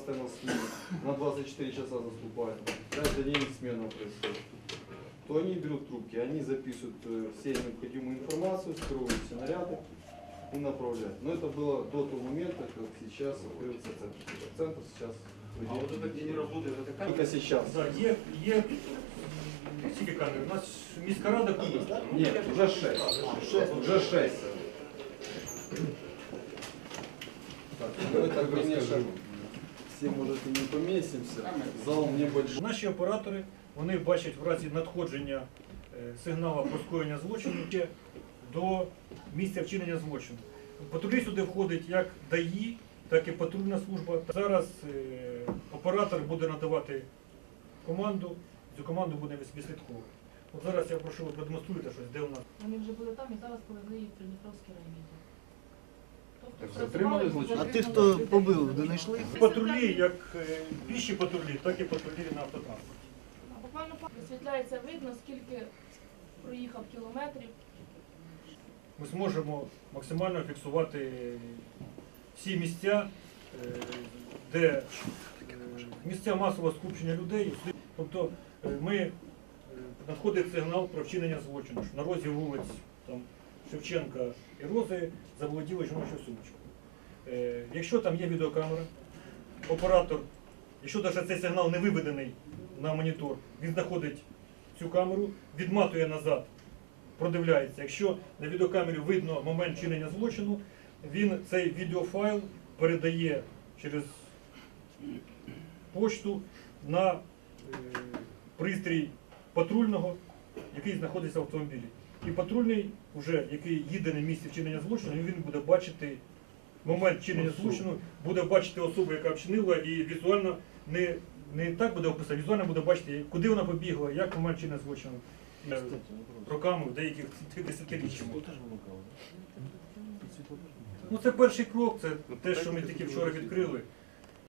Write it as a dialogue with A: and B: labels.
A: постоянно смены, на 24 часа заступают, каждый день смена происходит, то они берут трубки, они записывают э, все необходимую информацию, строят все наряды и направляют. Но это было до того момента, как сейчас открылся центр. Центр сейчас...
B: А вот это где не работает, это камера?
A: Только сейчас.
C: Да, е, е, скільки камер? У нас міська рада
A: Нет, уже вже 6. Уже 6. Все, может, и не поместимся. Зал небольшой.
C: Наші оператори вони бачать в разі надходження е, сигналу про скоєння злочину ще до місця вчинення злочину. Патрулі сюди входить як ДАІ, так і патрульна служба. Зараз е, оператор буде надавати команду, цю команду буде відслідковувати. От зараз я прошу ви продемонструйте щось, де у нас.
D: Вони вже були там і зараз повезли їх в Придніпровський райвідділ.
A: Затримали
D: працювали,
A: злочин?
E: А тих, хто побив, не знайшли?
C: Патрулі, як е, піші патрулі, так і патрулі на автотранспорті.
D: Буквально висвітляється видно, скільки проїхав кілометрів.
C: ми зможемо максимально фіксувати всі місця, е, де е, місця масового скупчення людей. Тобто е, ми е, надходить сигнал про вчинення злочину, що на розі вулиць там, Шевченка і Рози заволоділи жіночу сумочку. Е, Якщо там є відеокамера, оператор, якщо навіть цей сигнал не виведений на монітор, він знаходить цю камеру, відматує назад продивляється. Якщо на відеокамері видно момент чинення злочину, він цей відеофайл передає через почту на е, пристрій патрульного, який знаходиться в автомобілі. І патрульний, вже, який їде на місці вчинення злочину, він буде бачити момент чинення злочину, буде бачити особу, яка вчинила, і візуально не, не так буде описати, візуально буде бачити, куди вона побігла, як момент чинення злочину. Е, роками в деяких десятиріччями. Ну це перший крок, це те, що ми тільки вчора відкрили.